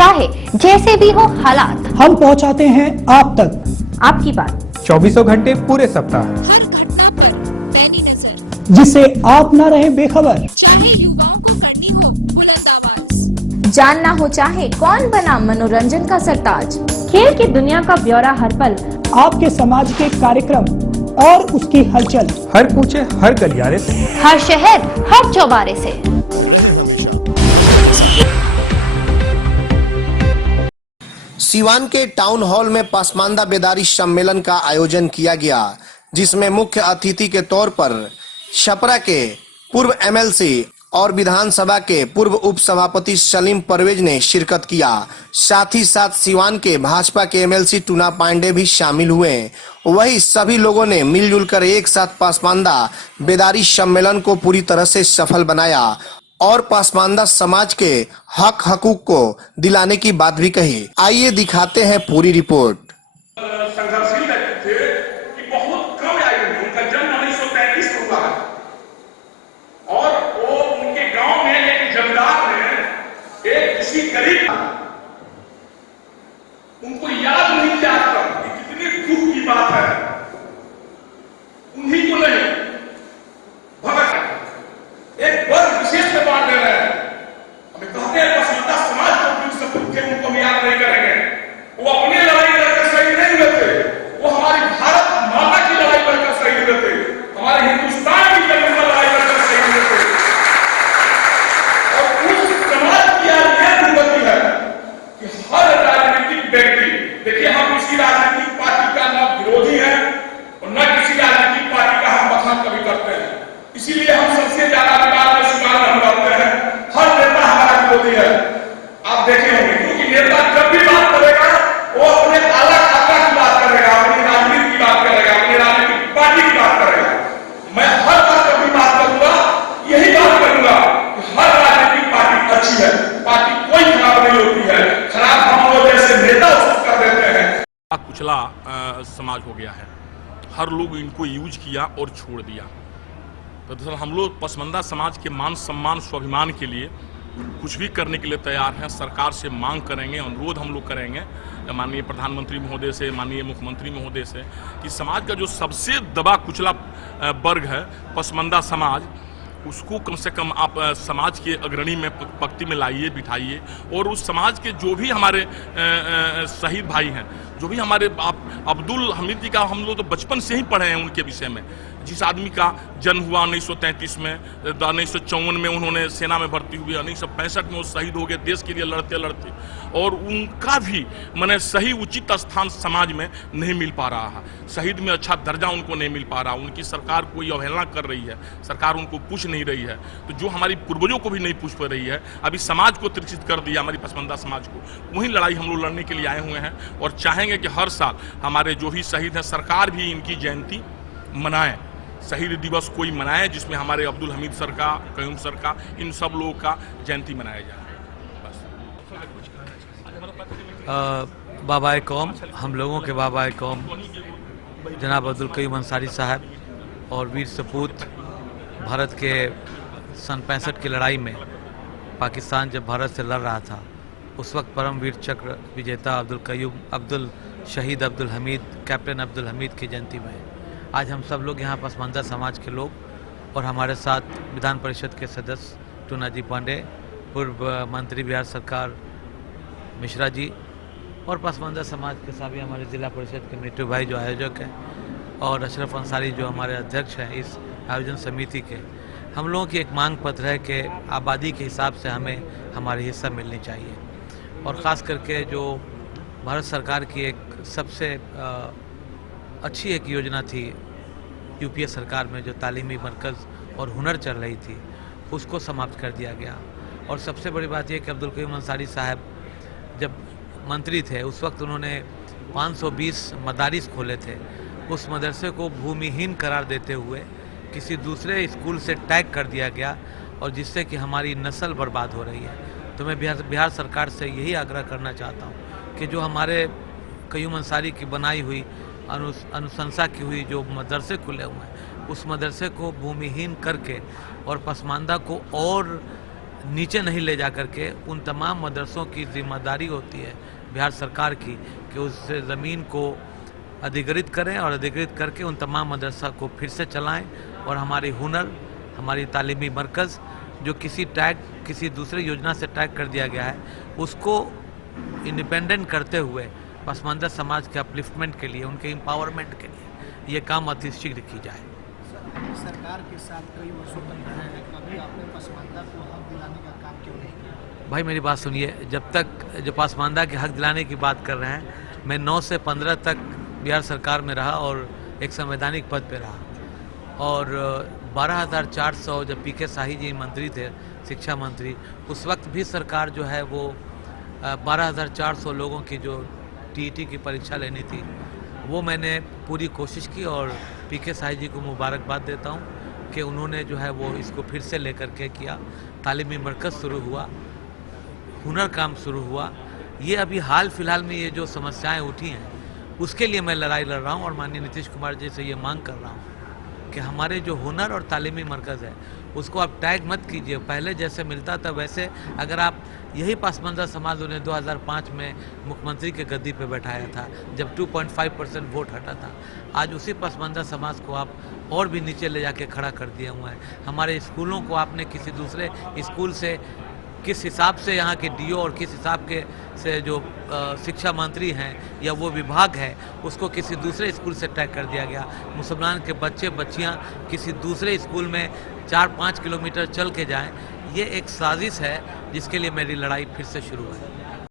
चाहे जैसे भी हो हालात, हम पहुंचाते हैं आप तक आपकी बात। 24 घंटे पूरे सप्ताह, हर घटना पर पैनी नजर, जिससे आप न रहें बेखबर। चाहे युवाओं को करनी हो बुलंद आवाज, जानना हो चाहे कौन बना मनोरंजन का सरताज, खेल की दुनिया का ब्यौरा हर पल, आपके समाज के कार्यक्रम और उसकी हलचल, हर कूचे हर गलियारे से, हर शहर हर चौबारे से। सीवान के टाउन हॉल में पसमानदा बेदारी सम्मेलन का आयोजन किया गया, जिसमें मुख्य अतिथि के तौर पर छपरा के पूर्व एमएलसी और विधानसभा के पूर्व उपसभापति सलीम परवेज ने शिरकत किया। साथ ही साथ सीवान के भाजपा के एमएलसी टूना पांडे भी शामिल हुए। वही सभी लोगों ने मिलजुल कर एक साथ पसमानदा बेदारी सम्मेलन को पूरी तरह से सफल बनाया और पसमानदा समाज के हक हकूक को दिलाने की बात भी कही। आइए दिखाते हैं पूरी रिपोर्ट। संघर्षशील व्यक्ति थे कि बहुत कम आयु में उनका जन्म 1935 में हुआ और वो उनके गांव में एक जमींदार ने एक किसी गरीब उनको याद नहीं किया तक, कितनी दुख की बात है। उन्हीं को नहीं भगत एक वर्ग विशेष में बांट दे रहे हैं। हमें कहते हैं पसमानदा समाज को भी सब थे, उनको हम याद नहीं करेंगे। वो अपनी लड़ाई लड़कर शहीद नहीं हुए थे, वो हमारी भारत माता की लड़ाई लड़कर शहीद हुए थे, हमारे हिंदुस्तान की जमीन पर लड़ाई लड़कर शहीद हुए थे। और उस समाज की आज यह दुर्गति है कि हर राजनीतिक व्यक्ति, देखिए हम किसी राजनीतिक पार्टी का न विरोधी है और न किसी राजनीतिक पार्टी का हम बखान कभी करते हैं। इसीलिए हम सबसे ज्यादा विवाद में शिकार हम रहते हैं। हर नेता हमारा विरोधी है, आप देखे होंगे, क्योंकि नेता जब भी बात करेगा वो अपने आला खाता की बात करेगा, अपनी राजनीति की बात करेगा, अपनी राजनीतिक पार्टी की बात करेगा। मैं हर बार जब भी बात करूंगा यही बात करूंगा कि हर राजनीतिक पार्टी अच्छी है, पार्टी कोई खराब नहीं होती है। खराब हम लोग जैसे नेता उसको कर देते हैं। कुचला समाज हो गया है, हर लोग इनको यूज किया और छोड़ दिया। तो दरअसल हम लोग पसमानदा समाज के मान सम्मान स्वाभिमान के लिए कुछ भी करने के लिए तैयार हैं। सरकार से मांग करेंगे, अनुरोध हम लोग करेंगे माननीय प्रधानमंत्री महोदय से, माननीय मुख्यमंत्री महोदय से कि समाज का जो सबसे दबा कुचला वर्ग है पसमानदा समाज, उसको कम से कम आप समाज के अग्रणी में पंक्ति में लाइए, बिठाइए। और उस समाज के जो भी हमारे शहीद भाई हैं, जो भी हमारे अब्दुल हमीद जी का हम लोग तो बचपन से ही पढ़े हैं उनके विषय में। जिस आदमी का जन्म हुआ 1933 में, 1954 में उन्होंने सेना में भर्ती हुए, 1965 में वो शहीद हो गए देश के लिए लड़ते लड़ते, और उनका भी मैंने सही उचित स्थान समाज में नहीं मिल पा रहा है। शहीद में अच्छा दर्जा उनको नहीं मिल पा रहा, उनकी सरकार कोई अवहेलना कर रही है, सरकार उनको पूछ नहीं रही है। तो जो हमारी पूर्वजों को भी नहीं पूछ पा रही है, अभी समाज को त्रिचित कर दिया, हमारी पसमानदा समाज को। वही लड़ाई हम लोग लड़ने के लिए आए हुए हैं और चाहेंगे कि हर साल हमारे जो भी शहीद हैं, सरकार भी इनकी जयंती मनाए, शहीद दिवस कोई मनाए, जिसमें हमारे अब्दुल हमीद सर का, कयूम सर का, इन सब लोगों का जयंती मनाया जाए। बाबा कौम, हम लोगों के बाबा कौम जनाब अब्दुल कयूम अंसारी साहब और वीर सपूत, भारत के सन 65 की लड़ाई में पाकिस्तान जब भारत से लड़ रहा था, उस वक्त परमवीर चक्र विजेता अब्दुल शहीद अब्दुल हमीद, कैप्टन अब्दुल हमीद की जयंती में आज हम सब लोग यहाँ पसमानदा समाज के लोग और हमारे साथ विधान परिषद के सदस्य टूना जी पांडे, पूर्व मंत्री बिहार सरकार मिश्रा जी, और पसमानदा समाज के सभी हमारे जिला परिषद के मिट्टू भाई जो आयोजक हैं, और अशरफ अंसारी जो हमारे अध्यक्ष हैं इस आयोजन समिति के। हम लोगों की एक मांग पत्र है कि आबादी के हिसाब से हमें हमारी हिस्सा मिलनी चाहिए, और ख़ास करके जो भारत सरकार की एक सबसे अच्छी एक योजना थी यूपीए सरकार में, जो तालीमी मरकज़ और हुनर चल रही थी, उसको समाप्त कर दिया गया। और सबसे बड़ी बात यह कि अब्दुल कयूम अंसारी साहब जब मंत्री थे उस वक्त उन्होंने 520 मदारिस खोले थे। उस मदरसे को भूमिहीन करार देते हुए किसी दूसरे स्कूल से टैग कर दिया गया, और जिससे कि हमारी नस्ल बर्बाद हो रही है। तो मैं बिहार सरकार से यही आग्रह करना चाहता हूँ कि जो हमारे कयूम अंसारी की बनाई हुई अनुशंसा की हुई जो मदरसे खुले हुए हैं, उस मदरसे को भूमिहीन करके और पसमानदा को और नीचे नहीं ले जा करके उन तमाम मदरसों की जिम्मेदारी होती है बिहार सरकार की कि उस ज़मीन को अधिग्रहित करें और अधिग्रहित करके उन तमाम मदरसा को फिर से चलाएं और हमारी हुनर, हमारी तालीमी मरकज़ जो किसी दूसरे योजना से टैग कर दिया गया है उसको इंडिपेंडेंट करते हुए पसमानदा समाज के अपलिफ्टमेंट के लिए, उनके एम्पावरमेंट के लिए ये काम अति शीघ्र की जाए। सरकार के साथ कई वर्षों तक रहे हैं, कभी आपने पसमानदा को हक दिलाने का काम क्यों नहीं किया? भाई मेरी बात सुनिए, जब तक जो पसमानदा के हक दिलाने की बात कर रहे हैं, मैं 9 से 15 तक बिहार सरकार में रहा और एक संवैधानिक पद पे रहा और 12,400 जब पीके शाही जी मंत्री थे, शिक्षा मंत्री, उस वक्त भी सरकार जो है वो 12,400 लोगों की जो टीईटी की परीक्षा लेनी थी वो मैंने पूरी कोशिश की और पीके शाही जी को मुबारकबाद देता हूँ कि उन्होंने जो है वो इसको फिर से लेकर के किया। तालीमी मरकज़ शुरू हुआ, हुनर काम शुरू हुआ। ये अभी हाल फिलहाल में ये जो समस्याएं उठी हैं उसके लिए मैं लड़ाई लड़ रहा हूँ और माननीय नीतीश कुमार जी से ये मांग कर रहा हूँ कि हमारे जो हुनर और तालीमी मरकज़ है उसको आप टैग मत कीजिए। पहले जैसे मिलता था वैसे अगर आप यही पसमानदा समाज उन्हें 2005 में मुख्यमंत्री के गद्दी पे बैठाया था जब 2.5% वोट हटा था, आज उसी पसमानदा समाज को आप और भी नीचे ले जाके खड़ा कर दिया हुआ है। हमारे स्कूलों को आपने किसी दूसरे स्कूल से किस हिसाब से यहाँ के डीओ और किस हिसाब के से जो शिक्षा मंत्री हैं या वो विभाग है उसको किसी दूसरे स्कूल से टैग कर दिया गया। मुसलमान के बच्चे बच्चियाँ किसी दूसरे स्कूल में 4-5 किलोमीटर चल के जाएं, ये एक साजिश है जिसके लिए मेरी लड़ाई फिर से शुरू है।